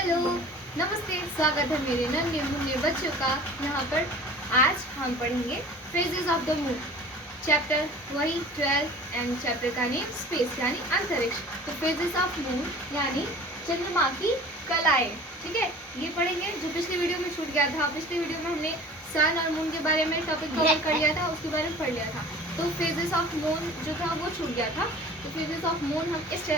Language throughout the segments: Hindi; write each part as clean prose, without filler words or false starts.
हेलो, नमस्ते, स्वागत है मेरे नन्हे मुन्ने बच्चों का यहाँ पर। आज हम पढ़ेंगे phases of the moon, chapter वही 12 एंड चैप्टर का नेम स्पेस यानी अंतरिक्ष। तो फेजेस ऑफ मून यानी चंद्रमा की कलाएं, ठीक है, ये पढ़ेंगे जो पिछले वीडियो में छूट गया था। पिछले वीडियो में हमने सन और मून के बारे में टॉपिक कवर कर लिया था, उसके बारे में पढ़ लिया था। तो फेजेस ऑफ मून जो था वो छूट गया था, तो फेजेस ऑफ मून हम इस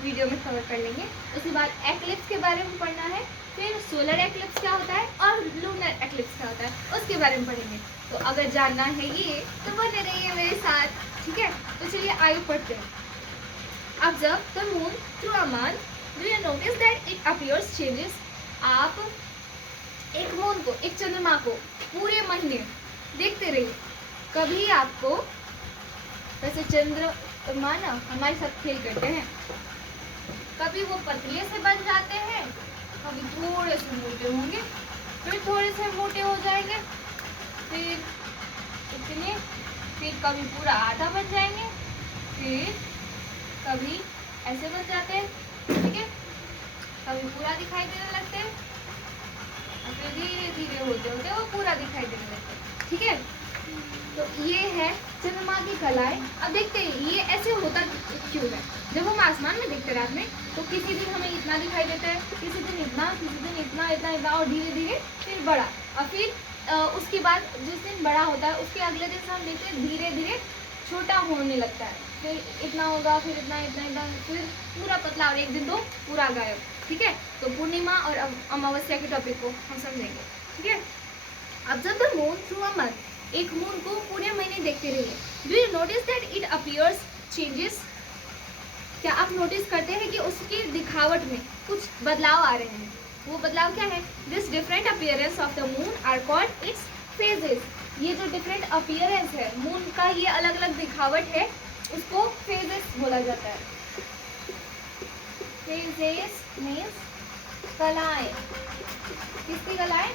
वीडियो में कवर कर लेंगे। उसके बाद एक्लिप्स के बारे में पढ़ना है, फिर सोलर एक्लिप्स क्या होता है और लूनर एक्लिप्स क्या होता है उसके बारे में पढ़ेंगे। तो अगर जानना है ये तो बने रहिए मेरे साथ, ठीक है। तो चलिए आगे पढ़ते हैं। Observe the moon through a month, do you notice that it appears changes. आप एक मून को, एक चंद्रमा को पूरे महीने देखते रहिए, कभी आपको, वैसे चंद्रमा ना हमारे साथ खेल करते हैं, कभी वो पतले से बन जाते हैं, कभी थोड़े से मोटे होंगे, फिर थोड़े से मोटे हो जाएंगे, फिर इतने, फिर कभी पूरा आधा बन जाएंगे, फिर कभी ऐसे बन जाते हैं, ठीक है, कभी पूरा दिखाई देने लगते हैं, और फिर धीरे धीरे होते होते वो पूरा दिखाई देने लगते हैं, ठीक है। तो ये है चंद्रमा की कलाएं। अब देखते हैं ये ऐसे होता क्यों है। जब हम आसमान में देखते रात में तो किसी दिन हमें इतना दिखाई देता है, किसी दिन इतना, किसी दिन इतना इतना इतना, और धीरे धीरे फिर बड़ा, और फिर उसके बाद जिस दिन बड़ा होता है उसके अगले दिन से हम देखते हैं धीरे धीरे छोटा होने लगता है, फिर इतना होगा, फिर इतना इतना इतना, फिर पूरा पतला, और एक दिन तो पूरा गायब, ठीक है। तो पूर्णिमा और अमावस्या के टॉपिक को हम समझेंगे, ठीक है। Observe the moon through a month, एक मून को पूरे महीने देखते रहिए। Do you notice that it appears changes, क्या आप नोटिस करते हैं कि उसकी दिखावट में कुछ बदलाव आ रहे हैं। वो बदलाव क्या है। This different appearance of the moon are called its phases. ये जो डिफरेंट अपीयरेंस है मून का, ये अलग अलग दिखावट है, उसको फेजेस बोला जाता है। फेजेस मीन्स कलाएं, किसकी कलाएं,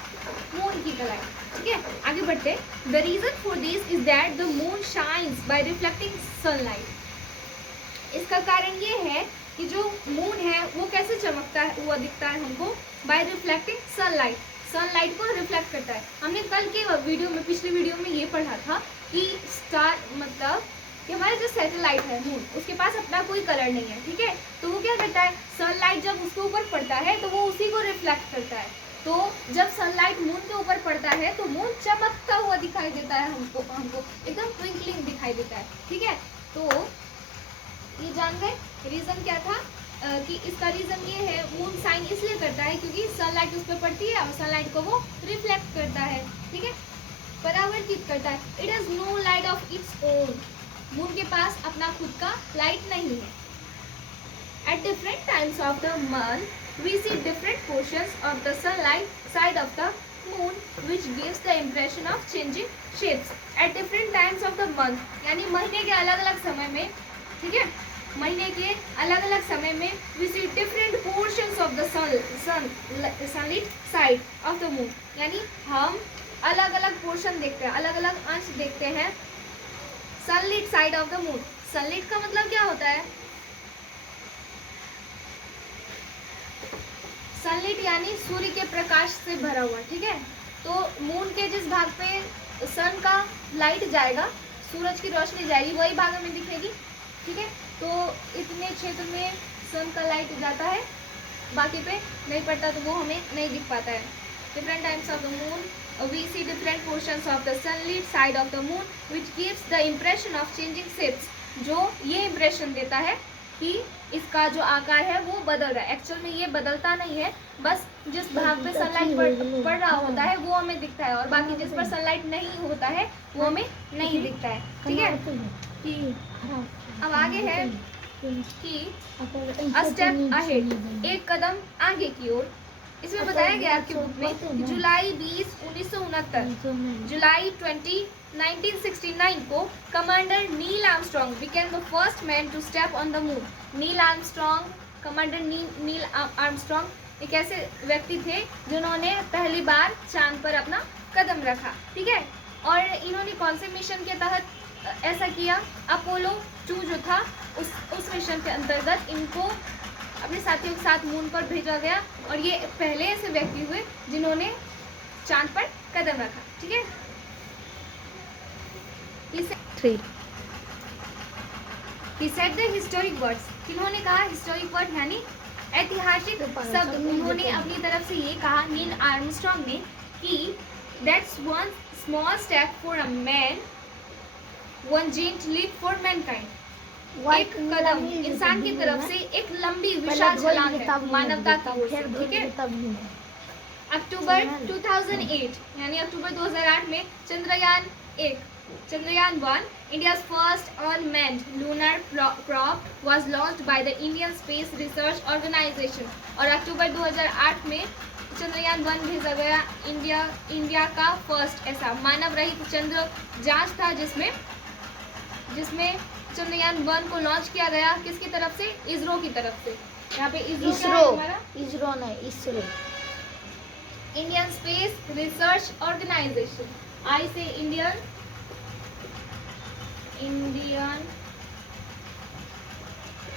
मून की कलाएं, ठीक है। आगे बढ़ते हैं। The reason for this is that the moon shines by reflecting sunlight. इसका कारण ये है कि जो मून है वो कैसे चमकता है, वो दिखता है हमको बाय रिफ्लेक्टिंग सनलाइट, सनलाइट को रिफ्लेक्ट करता है। हमने कल के वीडियो में, पिछले वीडियो में ये पढ़ा था कि स्टार मतलब कि हमारा जो सैटेलाइट है मून, उसके पास अपना कोई कलर नहीं है, ठीक है। तो वो क्या करता है, सनलाइट जब उसके ऊपर पड़ता है तो वो उसी को रिफ्लेक्ट करता है। तो जब सनलाइट मून के ऊपर पड़ता है तो मून चमकता हुआ दिखाई देता है, हमको एकदम ट्विंकलिंग दिखाई देता है, ठीक है। तो ये जान गए रीजन क्या था, कि इसका रीजन ये है, मून साइन इसलिए करता है क्योंकि सनलाइट उस पर पड़ती है और सनलाइट को वो रिफ्लेक्ट करता है, ठीक है, परावर्तित करता है। It has no light of its own, moon के पास अपना खुद का लाइट नहीं है। At different times of the month, we see different portions of the sunlight side of the moon, which gives the impression of changing shapes. At different times of the month, यानी महीने के अलग अलग समय में, ठीक है, महीने के अलग अलग समय में we see different portions of the sunlit side of the moon, यानी हम अलग अलग पोर्शन देखते हैं, अलग अलग अंश देखते हैं sunlit side of the moon. Sunlit का मतलब क्या होता है, सनलिट यानी सूर्य के प्रकाश से भरा हुआ, ठीक है। तो मून के जिस भाग पे सन का लाइट जाएगा, सूरज की रोशनी जाएगी, वही भाग हमें दिखेगी, ठीक है। तो इतने क्षेत्र में सन का लाइट जाता है, बाकी पे नहीं पड़ता, तो वो हमें नहीं दिख पाता है। Different times of the moon we see different portions of the sunlit side of the moon which gives the impression of changing shapes, जो ये impression देता है कि इसका जो आकार है वो बदल रहा है। एक्चुअल में ये बदलता नहीं है, बस जिस भाग पे सनलाइट पड़ रहा होता है वो हमें दिखता है, और बाकी जिस पर सनलाइट नहीं होता है वो हमें नहीं दिखता है, ठीक है। अब आगे है कि a step ahead, एक कदम आगे की ओर। इसमें बताया गया आपकी बुक में जुलाई 20, 1969, जुलाई 20, 1969 को commander Neil Armstrong became the first man to step on the moon. Neil Armstrong, commander Neil Armstrong एक ऐसे व्यक्ति थे जिन्होंने पहली बार चांद पर अपना कदम रखा, ठीक है। और इन्होंने कौन से मिशन के तहत ऐसा किया, अपोलो 2 जो था उस मिशन के अंतर्गत इनको अपने साथियों के साथ मून पर भेजा गया और ये पहले ऐसे व्यक्ति हुए जिन्होंने चांद पर कदम रखा। ठीक है, 3 He said the historic words. किन्होंने कहा हिस्टोरिक वर्ड यानी ऐतिहासिक शब्द। उन्होंने अपनी तरफ से ये कहा नील आर्मस्ट्रॉन्ग ने कि that's one small step for a man, one giant leap for mankind. एक कदम इंसान की तरफ से एक लंबी विशाल छलांग है मानवता की ओर से। ठीक है, अक्टूबर 2008 यानी अक्टूबर 2008 में Chandrayaan 1 India's first unmanned lunar probe was launched by the Indian Space Research Organization और अक्टूबर 2008 में चंद्रयान 1 भेजा गया। इंडिया का फर्स्ट ऐसा मानव रहित चंद्र जांच था जिसमें चंद्रयान 1 को लॉन्च किया गया। किसकी तरफ से? इसरो की तरफ से। यहाँ पे ISRO Indian space research organisation. I से इंडियन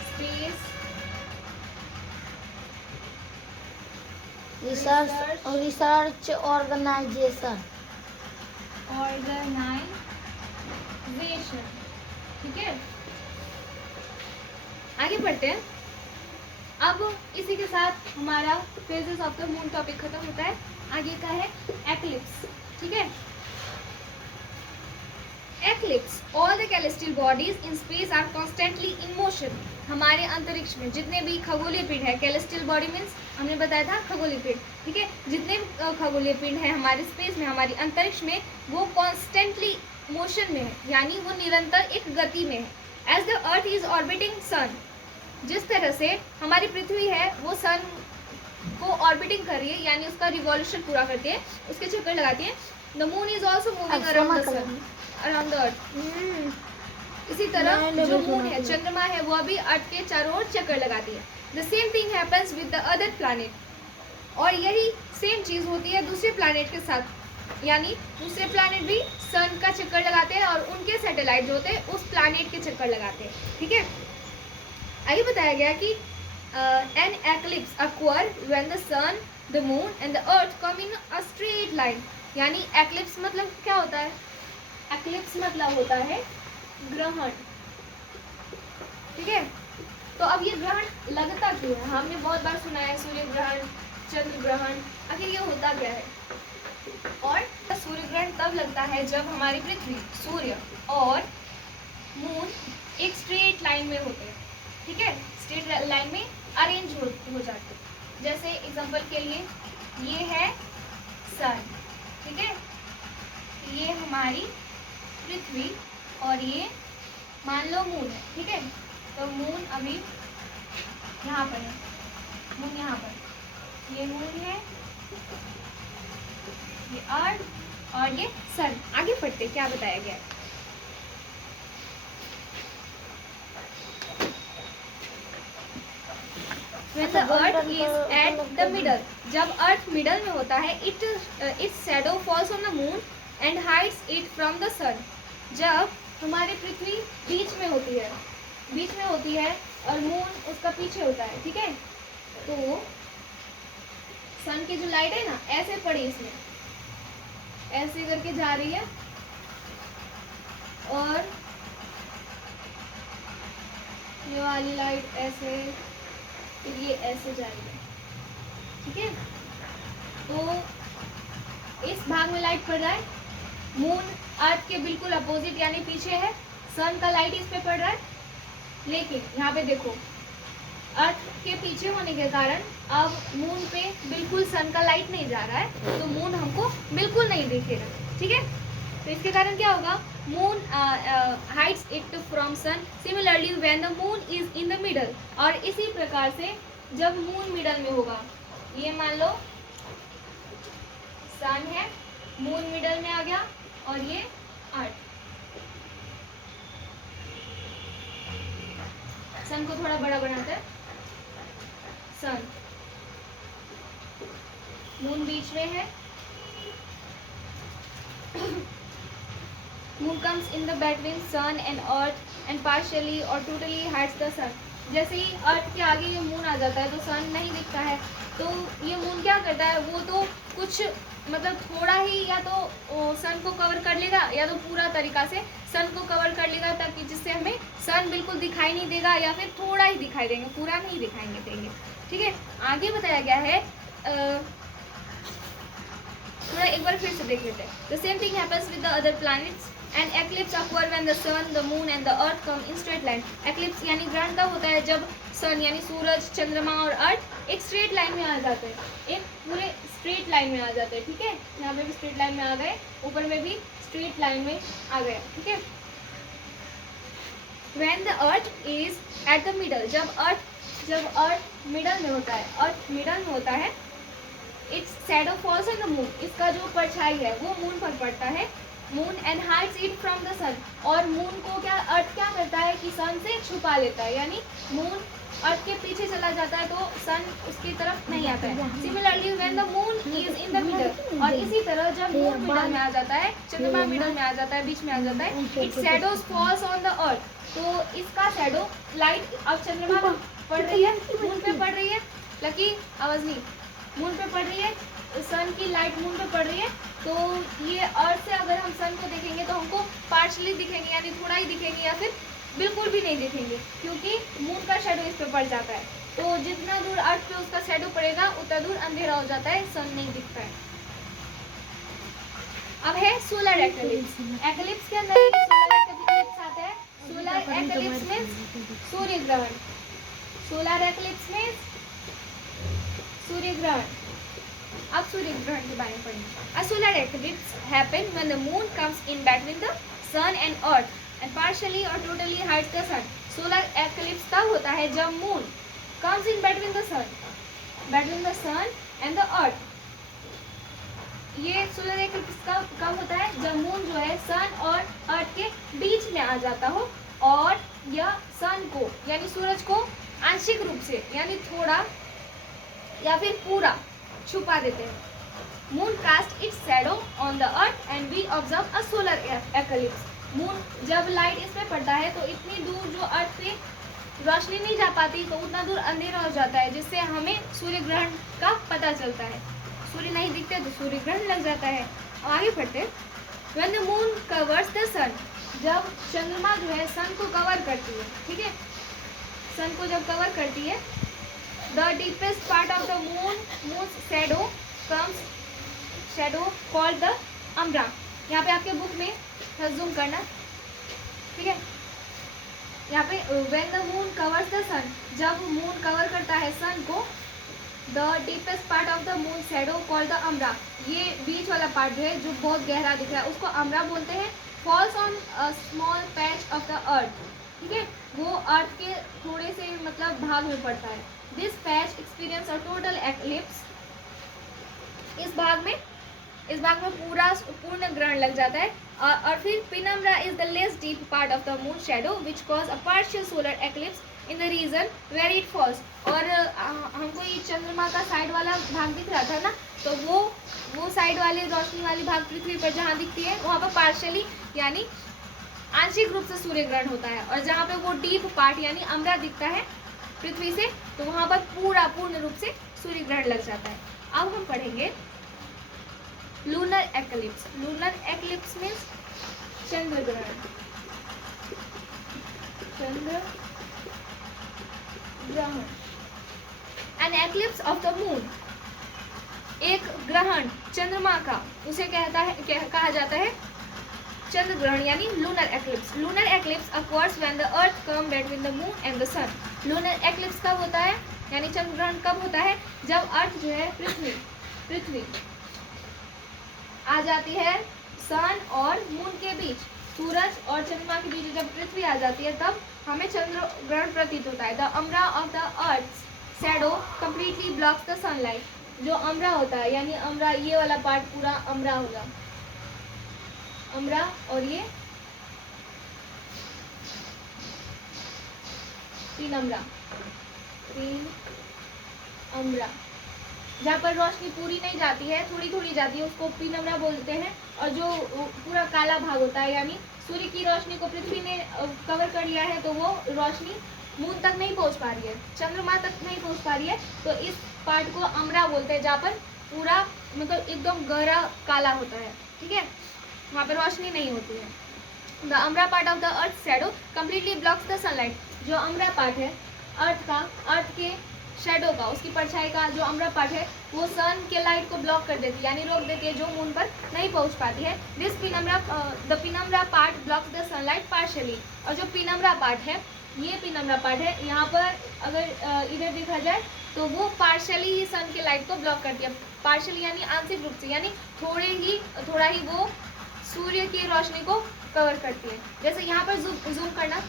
स्पेस रिसर्च ऑर्गेनाइजेशन। ठीक है, आगे बढ़ते हैं। अब इसी के साथ हमारा phases of the moon topic खत्म होता है। आगे का है एक्लिप्स। ठीक है, eclipse all the celestial bodies in space are constantly in motion. हमारे अंतरिक्ष में जितने भी खगोलीय पिंड है, कैलेस्टियल बॉडी मीन्स हमने बताया था खगोलीय पिंड। ठीक है, जितने खगोलीय पिंड है हमारे स्पेस में, हमारी अंतरिक्ष में, वो कॉन्स्टेंटली मोशन में है यानी वो निरंतर एक गति में है। As the earth is orbiting sun, जिस तरह से हमारी पृथ्वी है वो सन को ऑर्बिटिंग कर रही है यानी उसका रिवॉल्यूशन पूरा करती है, उसके चक्कर लगाती है। The moon is also moving around the sun, around the earth. इसी तरह जो मून है, चंद्रमा है, वो भी अर्थ के चारों ओर चक्कर लगाती है। The same thing happens with the other planet, और यही सेम चीज होती है दूसरे प्लैनेट के साथ, यानी दूसरे प्लैनेट भी सन का चक्कर लगाते हैं और उनके सैटेलाइट जो होते हैं उस प्लैनेट के चक्कर लगाते हैं। ठीक है, आगे बताया गया कि an eclipse occur when the sun, the moon and the earth come in a straight line. यानी एक्लिप्स मतलब क्या होता है? एक्लिप्स मतलब होता है ग्रहण। ठीक है, तो अब ये ग्रहण लगता क्यों है? हमने बहुत बार सुना है सूर्य ग्रहण, चंद्र ग्रहण, आखिर ये होता क्या है? और सूर्य ग्रहण तब लगता है जब हमारी पृथ्वी, सूर्य और मून एक स्ट्रेट लाइन में होते हैं। ठीक है, स्ट्रेट लाइन में अरेंज हो जाते हैं। जैसे एग्जांपल के लिए ये है सन, ठीक है, ये हमारी पृथ्वी और ये मान लो मून है। ठीक है, तो मून अभी यहाँ पर है, मून यहाँ पर, ये मून है, ये अर्थ और ये सन। आगे बढ़ते क्या बताया गया है। When the earth is at the middle, जब अर्थ मिडल में होता है, its shadow falls on the moon and hides it from the sun. जब हमारी पृथ्वी बीच में होती है और मून उसका पीछे होता है। ठीक है, तो सन की जो लाइट है ना, ऐसे पड़ी इसमें, ऐसे करके जा रही है और ये वाली लाइट ऐसे, फिर ये ऐसे जा रही है। ठीक है, तो इस भाग में लाइट पड़ रहा है, मून अर्थ के बिल्कुल अपोजिट यानी पीछे है, सन का लाइट इस पे पड़ रहा है। लेकिन यहाँ पे देखो, अर्थ के पीछे होने के कारण अब मून पे बिल्कुल सन का लाइट नहीं जा रहा है, तो मून हमको बिल्कुल नहीं दिखेगा। ठीक है, तो इसके कारण क्या होगा? Moon hides it from sun. Similarly when the moon is in the middle, और इसी प्रकार से जब मून मिडल में होगा, ये मान लो सन है, मून मिडल में आ गया और ये अर्थ। सन को थोड़ा बड़ा बनाते हैं, सन, मून बीच में है, moon comes in the between sun and earth and partially or totally hides the sun. जैसे ही अर्थ के आगे ये मून आ जाता है तो सन नहीं दिखता है। तो ये मून क्या करता है, वो तो कुछ मतलब थोड़ा ही या तो सन को कवर कर लेगा या तो पूरा तरीका से सन को कवर कर लेगा, ताकि जिससे हमें सन बिल्कुल दिखाई नहीं देगा या फिर थोड़ा ही दिखाई देंगे, पूरा नहीं दिखाएंगे देंगे। ठीक है, आगे बताया गया है, थोड़ा एक बार फिर से देख लेते हैं। The same thing happens with the other planets and eclipse occur when the sun the moon and the earth come in straight line. Eclipse यानी ग्रहण कब होता है, जब सन यानी सूरज, चंद्रमा और अर्थ एक स्ट्रेट लाइन में आ जाते हैं, एक पूरे स्ट्रेट लाइन में आ जाते हैं। ठीक है, यहाँ पे भी स्ट्रेट लाइन में आ गए, ऊपर में भी स्ट्रेट लाइन में आ गया। ठीक है, when the earth is at the middle, जब अर्थ मिडल में होता है, अर्थ मिडल में होता है, it's shadow falls on the moon, इसका जो परछाई है वो मून पर पड़ता है। Moon and hides it from the sun, और मून को क्या अर्थ क्या करता है कि सन से छुपा लेता है, यानी मून अर्थ के पीछे चला जाता है तो सन उसकी तरफ नहीं आता है। Similarly when the moon is in the middle, और इसी तरह जब मून मिडल में आ जाता है, चंद्रमा मिडल में आ जाता है, बीच में आ जाता है, it's shadows false on the अर्थ, तो इसका शैडो लाइट अब चंद्रमा पर पड़ रही है, मून पे पड़ रही है, लकी आवाज नहीं, मून पे पड़ रही है, सन की लाइट मून पे पड़ रही है, तो ये अर्थ से अगर हम सन को देखेंगे तो हमको पार्शली दिखेंगे, यानी थोड़ा ही दिखेंगे या फिर बिल्कुल भी नहीं दिखेंगे, क्योंकि मून का शेडो इस पे पड़ जाता है। तो जितना दूर अर्थ पे उसका शेडो पड़ेगा उतना दूर अंधेरा हो जाता है, सन नहीं दिखता है। अब है सोलर एक्लिप्स। एक्लिप्स के अंदर सोलर एक्लिप्स आता है। सोलर एक्लिप्स में सूर्य ग्रहण, सोलर एक्लिप्स में सूर्य ग्रहण। अब सूर्य ग्रहण के बारे में पढ़ेंगे। A solar eclipse happen when the moon comes in between the sun and earth and partially or totally hides the sun. Solar eclipse तब होता है जब moon comes in between the sun and the earth. ये सोलर एक्लिप्स कब होता है, जब मून जो है सन और अर्थ के बीच में आ जाता हो और यह सन को यानी सूरज को आंशिक रूप से यानी थोड़ा या फिर पूरा छुपा देते हैं। Moon cast its shadow on the earth and we observe a solar eclipse. Moon जब लाइट इस पे पड़ता है तो इतनी दूर जो अर्थ पे रोशनी नहीं जा पाती तो उतना दूर अंधेरा हो जाता है, जिससे हमें सूर्य ग्रहण का पता चलता है। सूर्य नहीं दिखते तो सूर्य ग्रहण लग जाता है। आगे पढ़ते, when the moon covers the sun, जब चंद्रमा जो है सन को कवर करती है, ठीक है, सन को जब कवर करती है, the deepest part of the moon's shadow called the umbra। यहाँ पे आपके बुक में जूम करना, ठीक है, यहाँ पे when the moon covers the sun, जब मून कवर करता है सन को, the deepest part of the moon's shadow called the umbra, ये बीच वाला पार्ट जो है जो बहुत गहरा दिख रहा है उसको umbra बोलते हैं। falls on a small patch of the earth, ठीक है, वो अर्थ के थोड़े से मतलब भाग में पड़ता है। This patch experience a total eclipse, इस भाग में पूर्ण ग्रहण लग जाता है। और फिर penumbra is the less deep part of the moon shadow which cause a partial solar eclipse in the region where it falls. और हमको ये चंद्रमा का साइड वाला भाग दिख रहा था ना, तो वो साइड वाले रोशनी वाली भाग पृथ्वी पर जहाँ दिखती है वहाँ पर पार्शियली यानी आंशिक रूप से सूर्य ग्रहण होता है, और जहाँ पे वो डीप पार्ट यानी अम्बरा दिखता है पृथ्वी से तो वहाँ पर पूर्ण रूप से सूर्य ग्रहण लग जाता है। अब हम पढ़ेंगे lunar eclipse. Lunar eclipse means चंद्र ग्रहण। An eclipse of the moon, एक ग्रहण चंद्रमा का उसे कहा जाता है चंद्र ग्रहण यानी lunar eclipse. Lunar eclipse occurs when the earth come between the moon and the sun. Lunar eclipse कब होता है यानी चंद्र ग्रहण कब होता है, जब अर्थ जो है पृथ्वी आ जाती है सन और मून के बीच, सूरज और चंद्रमा के बीच जब पृथ्वी आ जाती है तब हमें चंद्र ग्रहण प्रतीत होता है। The umbra of the earth shadow completely blocks the sunlight. जो अम्ब्रा होता है यानी अम्ब्रा ये वाला पार्ट पूरा अम्ब्रा होगा, अम्ब्रा, और ये तीन अम्ब्रा, जहाँ पर रोशनी पूरी नहीं जाती है थोड़ी थोड़ी जाती है उसको पीनम्रा बोलते हैं। और जो पूरा काला भाग होता है यानी सूर्य की रोशनी को पृथ्वी ने कवर कर लिया है तो वो रोशनी मून तक नहीं पहुंच पा रही है, चंद्रमा तक नहीं पहुंच पा रही है, तो इस पार्ट को अम्बरा बोलते हैं, जहाँ पर पूरा मतलब एकदम गहरा काला होता है, ठीक है, वहाँ पर रोशनी नहीं होती है। द अम्बरा part of the earth shadow completely blocks the sunlight. जो अम्बरा पार्ट है अर्थ के शैडो का, उसकी परछाई का जो अम्बरा पार्ट है वो सन के लाइट को ब्लॉक कर देती है, यानी रोक देती है, जो मून पर नहीं पहुंच पाती है। This the penumbra part blocks the sunlight partially. और जो पिनम्बरा पार्ट है, ये पिनम्बरा पार्ट है, यहाँ पर अगर इधर देखा जाए तो वो पार्शियली ही सन के लाइट को ब्लॉक करती है। पार्शियली यानी आंशिक रूप से, यानी थोड़ा ही वो सूर्य की रोशनी को कवर करती है। जैसे यहाँ पर जूम करना,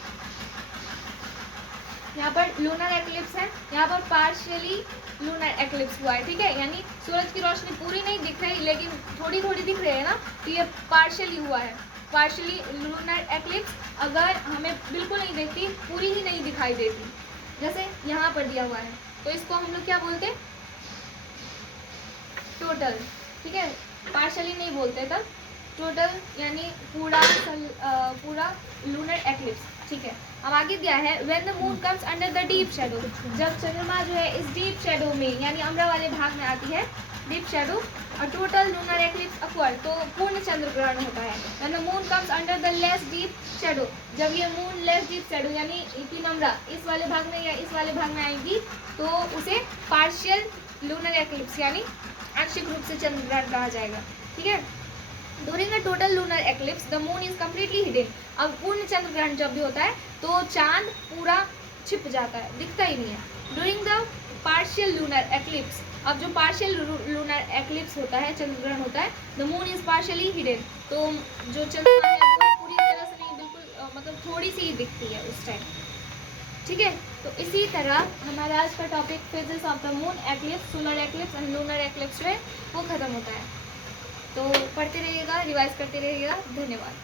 यहाँ पर लूनर एक्लिप्स है, यहाँ पर पार्शियली लूनर एक्लिप्स हुआ है, ठीक है, यानी सूरज की रोशनी पूरी नहीं दिख रही लेकिन थोड़ी थोड़ी दिख रही है ना, तो ये पार्शियली हुआ है, पार्शियली लूनर एक्लिप्स। अगर हमें बिल्कुल नहीं देखती, पूरी ही नहीं दिखाई देती, जैसे यहाँ पर दिया हुआ है, तो इसको हम लोग क्या बोलते हैं, टोटल, ठीक है, पार्शियली नहीं बोलते तब, टोटल यानी पूरा लूनर एक्लिप्स, ठीक है। अब आगे दिया है when the moon comes under the deep shadow. जब चंद्रमा जो है इस डीप शैडो में यानी अम्बरा वाले भाग में आती है, डीप शैडो, और टोटल लूनर एक्लिप्स अक्वर, तो पूर्ण चंद्र ग्रहण होता है। When the moon comes under the less deep shadow, जब ये मून लेस डीप शैडो यानी पिनम्बरा इस वाले भाग में या इस वाले भाग में आएगी, तो उसे पार्शियल लूनर एक्लिप्स यानी आंशिक रूप से चंद्र ग्रहण कहा जाएगा, ठीक है। During a total lunar eclipse, the moon is completely hidden. अब पूर्ण चंद्र ग्रहण जब भी होता है तो चांद पूरा छिप जाता है, दिखता ही नहीं है। During the partial lunar eclipse, अब जो partial lunar eclipse होता है, चंद्र ग्रहण होता है, the moon is partially hidden, तो जो चंद्रमा है वो पूरी तरह से नहीं, बिल्कुल मतलब थोड़ी सी ही दिखती है उस टाइम, ठीक है। तो इसी तरह हमारा आज का topic phases of the moon eclipse, solar eclipse and lunar eclipse जो है वो खत्म होता है। तो पढ़ते रहिएगा, रिवाइज करते रहिएगा। धन्यवाद।